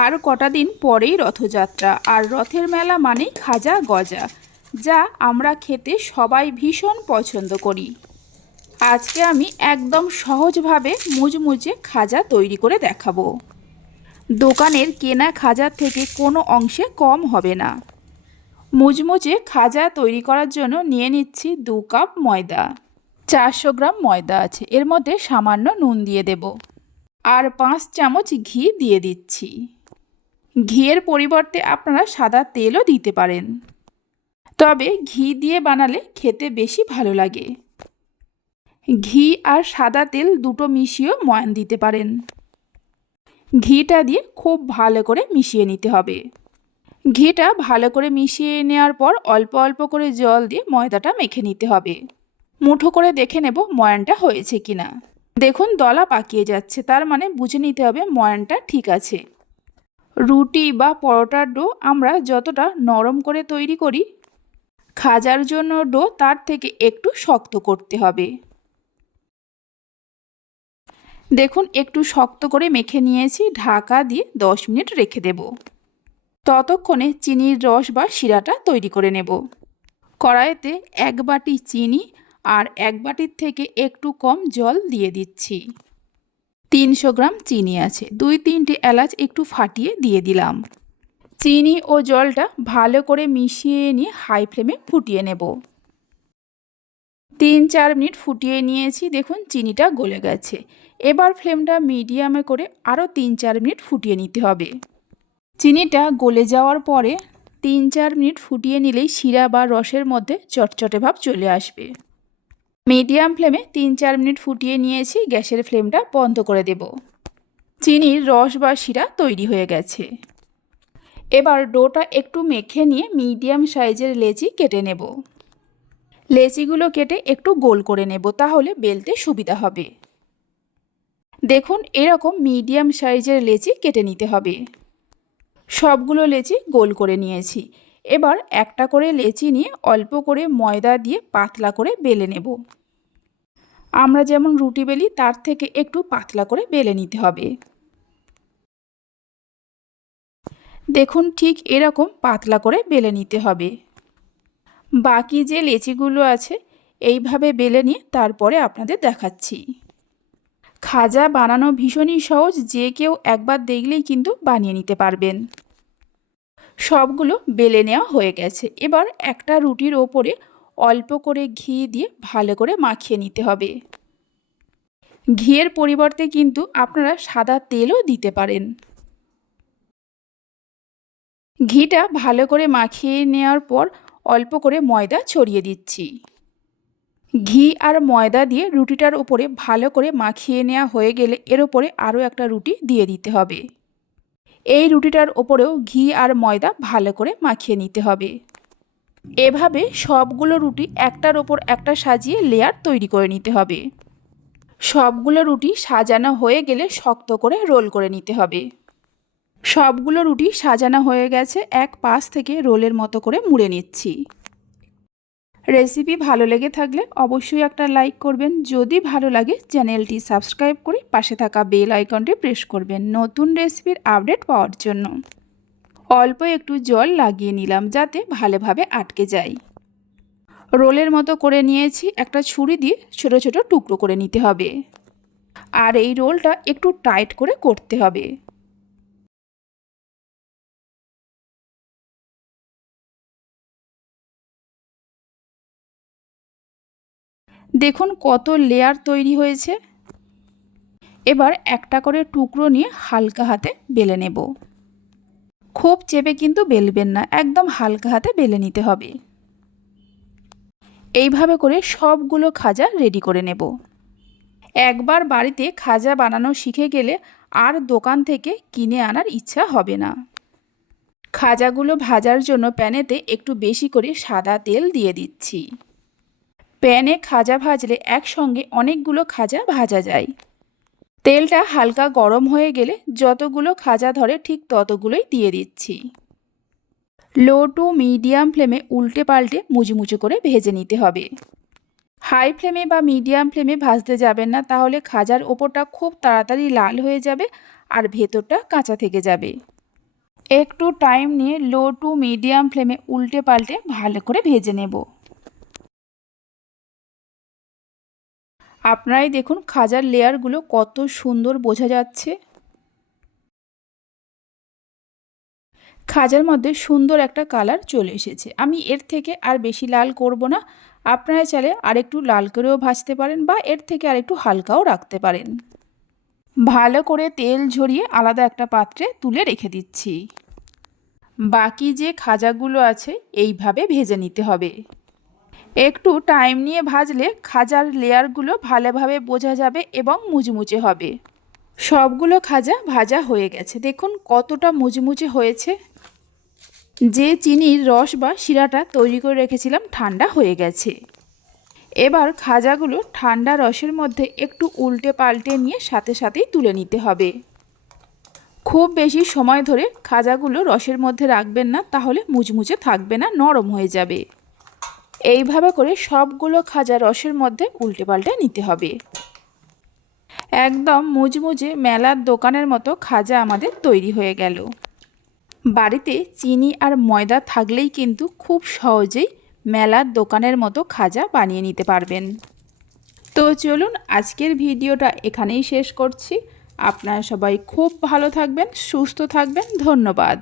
আর কটা দিন পরেই রথযাত্রা, আর রথের মেলা মানেই খাজা গজা, যা আমরা খেতে সবাই ভীষণ পছন্দ করি। আজকে আমি একদম সহজভাবে মুচমুচে খাজা তৈরি করে দেখাবো। দোকানের কেনা খাজার থেকে কোনো অংশে কম হবে না। মুচমুচে খাজা তৈরি করার জন্য নিয়ে নিচ্ছি 2 কাপ ময়দা। 400 গ্রাম ময়দা আছে, এর মধ্যে সামান্য নুন দিয়ে দেব আর 5 চামচ ঘি দিয়ে দিচ্ছি। ঘিয়ের পরিবর্তে আপনারা সাদা তেলও দিতে পারেন, তবে ঘি দিয়ে বানালে খেতে বেশি ভালো লাগে। ঘি আর সাদা তেল দুটো মিশিয়েও ময়ান দিতে পারেন। ঘিটা দিয়ে খুব ভালো করে মিশিয়ে নিতে হবে। ঘিটা ভালো করে মিশিয়ে নেওয়ার পর অল্প অল্প করে জল দিয়ে ময়দাটা মেখে নিতে হবে। মুঠো করে দেখে নেব ময়ানটা হয়েছে কিনা। দেখুন দলা পাকিয়ে যাচ্ছে, তার মানে বুঝে নিতে হবে ময়ানটা ঠিক আছে। রুটি বা পরোটার ডো আমরা যতটা নরম করে তৈরি করি, খাজার জন্য ডো তার থেকে একটু শক্ত করতে হবে। দেখুন একটু শক্ত করে মেখে নিয়েছি, ঢাকা দিয়ে 10 মিনিট রেখে দেব। ততক্ষণে চিনির রস বা শিরাটা তৈরি করে নেব। কড়াইতে 1 বাটি চিনি আর 1 বাটির থেকে একটু কম জল দিয়ে দিচ্ছি। 300 গ্রাম চিনি আছে, 2-3টে এলাচ একটু ফাটিয়ে দিয়ে দিলাম। চিনি ও জলটা ভালো করে মিশিয়ে নিয়ে হাই ফ্লেমে ফুটিয়ে নেব। 3-4 মিনিট ফুটিয়ে নিয়েছি, দেখুন চিনিটা গলে গেছে। এবার ফ্লেমটা মিডিয়ামে করে আরও 3-4 মিনিট ফুটিয়ে নিতে হবে। চিনিটা গলে যাওয়ার পরে 3-4 মিনিট ফুটিয়ে নিলেই শিরা বা রসের মধ্যে চটচটে ভাব চলে আসবে। মিডিয়াম ফ্লেমে 3-4 মিনিট ফুটিয়ে নিয়েছি, গ্যাসের ফ্লেমটা বন্ধ করে দেব। চিনির রস বা শিরা তৈরি হয়ে গেছে। এবার ডোটা একটু মেখে নিয়ে মিডিয়াম সাইজের লেচি কেটে নেব। লেচিগুলো কেটে একটু গোল করে নেব, তাহলে বেলতে সুবিধা হবে। দেখুন এরকম মিডিয়াম সাইজের লেচি কেটে নিতে হবে। সবগুলো লেচি গোল করে নিয়েছি। এবার একটা করে লেচি নিয়ে অল্প করে ময়দা দিয়ে পাতলা করে বেলে নেব। আমরা যেমন রুটি বেলি তার থেকে একটু পাতলা করে বেলে নিতে হবে। দেখুন ঠিক এরকম পাতলা করে বেলে নিতে হবে। বাকি যে লেচিগুলো আছে এইভাবে বেলে নিয়ে তারপরে আপনাদের দেখাচ্ছি। খাজা বানানো ভীষণই সহজ, যে কেউ একবার দেখলেই কিন্তু বানিয়ে নিতে পারবেন। সবগুলো বেলে নেওয়া হয়ে গেছে। এবার একটা রুটির ওপরে অল্প করে ঘি দিয়ে ভালো করে মাখিয়ে নিতে হবে। ঘিয়ের পরিবর্তে কিন্তু আপনারা সাদা তেলও দিতে পারেন। ঘিটা ভালো করে মাখিয়ে নেওয়ার পর অল্প করে ময়দা ছড়িয়ে দিচ্ছি। ঘি আর ময়দা দিয়ে রুটিটার উপরে ভালো করে মাখিয়ে নেওয়া হয়ে গেলে এর ওপরে আরও একটা রুটি দিয়ে দিতে হবে। এই রুটিটার ওপরেও ঘি আর ময়দা ভালো করে মাখিয়ে নিতে হবে। এভাবে সবগুলো রুটি একটার ওপর একটা সাজিয়ে লেয়ার তৈরি করে নিতে হবে। সবগুলো রুটি সাজানো হয়ে গেলে শক্ত করে রোল করে নিতে হবে। সবগুলো রুটি সাজানো হয়ে গেছে, এক পাশ থেকে রোলের মতো করে মুড়ে নিচ্ছি। রেসিপি ভালো লেগে থাকলে অবশ্যই একটা লাইক করবেন। যদি ভালো লাগে চ্যানেলটি সাবস্ক্রাইব করে পাশে থাকা বেল আইকনটি প্রেস করবেন নতুন রেসিপির আপডেট পাওয়ার জন্য। অল্প একটু জল লাগিয়ে নিলাম যাতে ভালোভাবে আটকে যায়। রোলের মতো করে নিয়েছি, একটা ছুরি দিয়ে ছোট ছোট টুকরো করে নিতে হবে। আর এই রোলটা একটু টাইট করে করতে হবে। দেখুন কত লেয়ার তৈরি হয়েছে। এবার একটা করে টুকরো নিয়ে হালকা হাতে বেলে নেব। খুব চেপে কিন্তু বেলবেন না, একদম হালকা হাতে বেলে নিতে হবে। এইভাবে করে সবগুলো খাজা রেডি করে নেব। একবার বাড়িতে খাজা বানানো শিখে গেলে আর দোকান থেকে কিনে আনার ইচ্ছা হবে না। খাজাগুলো ভাজার জন্য প্যানেতে একটু বেশি করে সাদা তেল দিয়ে দিচ্ছি। প্যানে খাজা ভাজলে একসঙ্গে অনেকগুলো খাজা ভাজা যায়। তেলটা হালকা গরম হয়ে গেলে যতগুলো খাজা ধরে ঠিক ততগুলোই দিয়ে দিচ্ছি। লো টু মিডিয়াম ফ্লেমে উল্টে পাল্টে মুচমুচে করে ভেজে নিতে হবে। হাই ফ্লেমে বা মিডিয়াম ফ্লেমে ভাজতে যাবেন না, তাহলে খাজার ওপরটা খুব তাড়াতাড়ি লাল হয়ে যাবে আর ভেতরটা কাঁচা থেকে যাবে। একটু টাইম নিয়ে লো টু মিডিয়াম ফ্লেমে উল্টে পাল্টে ভালো করে ভেজে নেব। আপনারাই দেখুন খাজার লেয়ারগুলো কত সুন্দর বোঝা যাচ্ছে। খাজার মধ্যে সুন্দর একটা কালার চলে এসেছে। আমি এর থেকে আর বেশি লাল করব না। আপনারা চাইলে আরেকটু লাল করেও ভাজতে পারেন বা এর থেকে আরেকটু হালকাও রাখতে পারেন। ভালো করে তেল ঝরিয়ে আলাদা একটা পাত্রে তুলে রেখে দিচ্ছি। বাকি যে খাজাগুলো আছে এইভাবে ভেজে নিতে হবে। একটু টাইম নিয়ে ভাজলে খাজার লেয়ারগুলো ভালোভাবে বোঝা যাবে এবং মুচমুচে হবে। সবগুলো খাজা ভাজা হয়ে গেছে। দেখুন কতটা মুচমুচে হয়েছে। যে চিনির রস বা শিরাটা তৈরি করে রেখেছিলাম ঠান্ডা হয়ে গেছে। এবার খাজাগুলো ঠান্ডা রসের মধ্যে একটু উল্টে পাল্টে নিয়ে সাথে সাথেই তুলে নিতে হবে। খুব বেশি সময় ধরে খাজাগুলো রসের মধ্যে রাখবেন না, তাহলে মুচমুচে থাকবে না, নরম হয়ে যাবে। এইভাবে করে সবগুলো খাজা রসের মধ্যে উল্টে পাল্টে নিতে হবে। একদম মুচমুচে মেলার দোকানের মতো খাজা আমাদের তৈরি হয়ে গেল। বাড়িতে চিনি আর ময়দা থাকলেই কিন্তু খুব সহজেই মেলার দোকানের মতো খাজা বানিয়ে নিতে পারবেন। তো চলুন আজকের ভিডিওটা এখানেই শেষ করছি। আপনারা সবাই খুব ভালো থাকবেন, সুস্থ থাকবেন। ধন্যবাদ।